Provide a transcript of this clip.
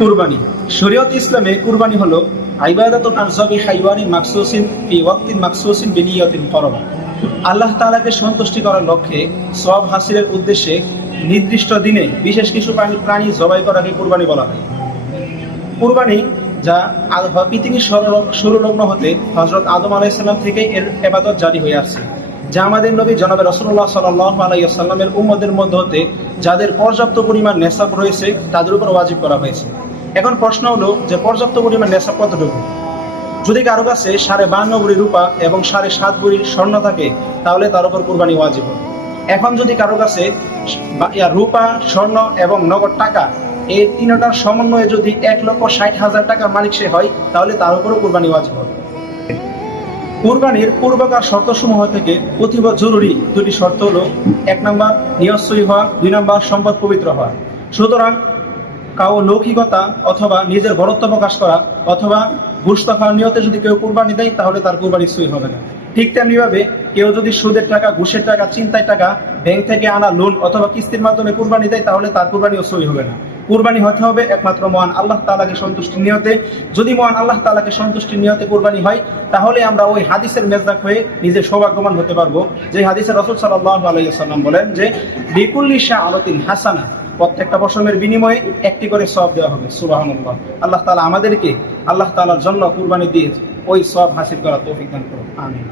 কুরবানি। শরীয়ত ইসলামে কুরবানি হলো ইবাদাতুন আরযাবি হাইওয়ানিন মাকসুসিন ফি ওয়াক্তিন মাকসুসিন বিনিয়াতিন ফরদা। আল্লাহ তাআলাকে সন্তুষ্টি করার লক্ষ্যে সওয়াব হাসিলের উদ্দেশ্যে নির্দিষ্ট দিনে বিশেষ কিছু প্রাণী জবাই করাকে কুরবানি বলা হয়। কুরবানি যা পৃথিবীর শুরুলগ্ন হতে হযরত আদম আলাইহিস সালাম থেকে এর ইবাদত জারি হয়ে আসছে, যা আমাদের নবী জনাব রাসূলুল্লাহ সাল্লাল্লাহু আলাইহি ওয়াসাল্লামের উম্মতের মধ্য হতে যাদের পর্যাপ্ত পরিমাণ নেসাব রয়েছে তাদের উপর ওয়াজিব করা হয়েছে। এখন প্রশ্ন হলো যে পর্যাপ্ত পরিমাণ নেসাব কতটুকু? যদি কারো কাছে 52.5 ভরি রূপা এবং 7.5 ভরি স্বর্ণ থাকে তাহলে তার উপর কুরবানি ওয়াজিব হবে। এখন যদি কারো কাছে রূপা, স্বর্ণ এবং নগদ টাকা এই তিনটার সমন্বয়ে যদি 1,60,000 টাকার মালিক সে হয় তাহলে তার উপরও কুরবানি ওয়াজিব হবে। কুরবানির পূর্বকার শর্তসমূহ থেকে অতীব জরুরি দুটি শর্ত হলো, 1 নম্বর নিয়ত সহিহ হওয়া, 2 নম্বর সম্পদ পবিত্র হওয়া। সুতরাং কাউ লৌকিকতা অথবা নিজের বড়ত্ব প্রকাশ করা অথবা ঘুষ খাওয়ার নিয়তে যদি কেউ কুরবানি দেয় তাহলে তার কুরবানি সহি হবে না। ঠিক তেমনি ভাবে কেউ যদি সুদের টাকা, ঘুষের টাকা, চিন্তায় টাকা, ব্যাংক থেকে আনা লোন অথবা কিস্তির মাধ্যমে কুরবানি দেয় তাহলে তার কুরবানিও সহি হবে না। কুরবানি হতে হবে একমাত্র মহান আল্লাহ তাআলাকে সন্তুষ্টির নিয়তে। যদি মহান আল্লাহ তাআলাকে সন্তুষ্টির নিয়তে কুরবানি হয় তাহলে আমরা ওই হাদিসের মেজদাক হয়ে নিজের সৌভাগ্যবান হতে পারবো, যে হাদিসে রাসূল সাল্লাল্লাহু আলাইহি ওয়াসাল্লাম বলেন যে বিকুল্লি শাআরাতিন হাসানা, প্রত্যেকটা পশমের বিনিময়ে একটি করে সওয়াব দেওয়া হবে। সুবহানাল্লাহ। আল্লাহ তাআলা আমাদেরকে আল্লাহ তাআলার জন্য কুরবানি দিয়ে ওই সওয়াব হাসিল করার তৌফিক দান করুন। আমিন।